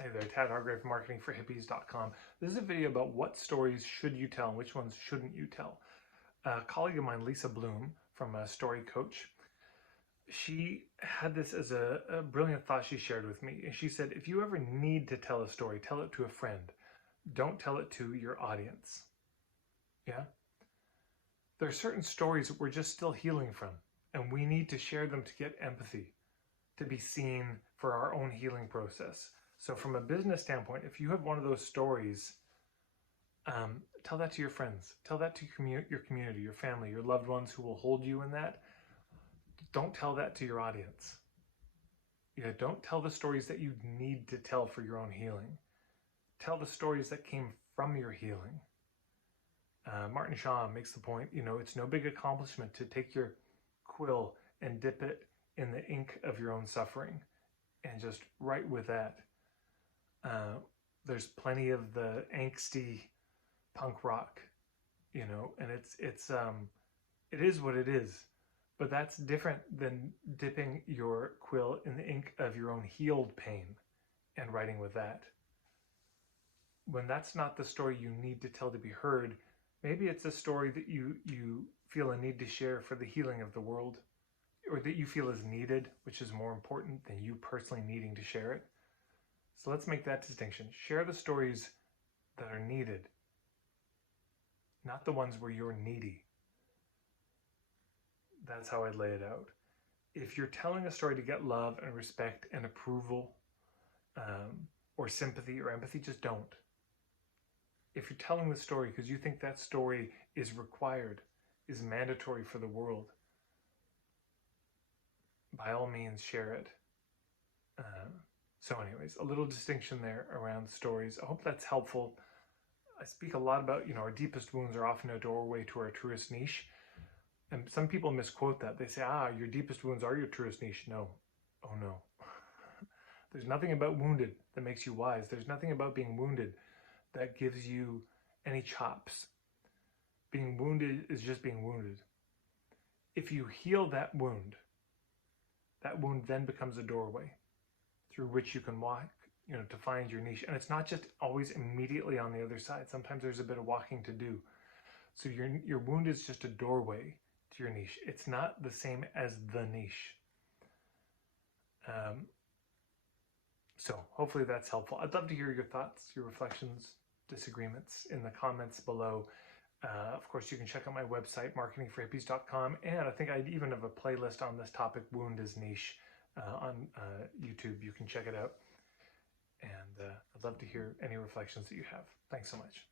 Hey there, Tad Hargrave, marketingforhippies.com. This is a video about what stories should you tell and which ones shouldn't you tell. A colleague of mine, Lisa Bloom, from a Story Coach, she had this as a brilliant thought she shared with me. And she said, if you ever need to tell a story, tell it to a friend. Don't tell it to your audience. Yeah? There are certain stories that we're just still healing from, and we need to share them to get empathy, to be seen for our own healing process. So from a business standpoint, if you have one of those stories, tell that to your friends, tell that to your community, your family, your loved ones who will hold you in that. Don't tell that to your audience. Don't tell the stories that you need to tell for your own healing. Tell the stories that came from your healing. Martin Shaw makes the point, it's no big accomplishment to take your quill and dip it in the ink of your own suffering and just write with that. There's plenty of the angsty punk rock, and it is what it is, but that's different than dipping your quill in the ink of your own healed pain and writing with that. When that's not the story you need to tell to be heard, maybe it's a story that you feel a need to share for the healing of the world, or that you feel is needed, which is more important than you personally needing to share it. So let's make that distinction. Share the stories that are needed, not the ones where you're needy. That's how I lay it out. If you're telling a story to get love and respect and approval, or sympathy or empathy, just don't. If you're telling the story because you think that story is required, is mandatory for the world, by all means share it. So anyways, a little distinction there around stories. I hope that's helpful. I speak a lot about, our deepest wounds are often a doorway to our truest niche. And some people misquote that. They say, your deepest wounds are your truest niche. No. Oh no. There's nothing about wounded that makes you wise. There's nothing about being wounded that gives you any chops. Being wounded is just being wounded. If you heal that wound then becomes a doorway through which you can walk, to find your niche. And it's not just always immediately on the other side. Sometimes there's a bit of walking to do. So your wound is just a doorway to your niche. It's not the same as the niche. So hopefully that's helpful. I'd love to hear your thoughts, your reflections, disagreements in the comments below. Of course, you can check out my website, marketingforhippies.com, and I think I even have a playlist on this topic, Wound is Niche, on YouTube. You can check it out. And I'd love to hear any reflections that you have. Thanks so much.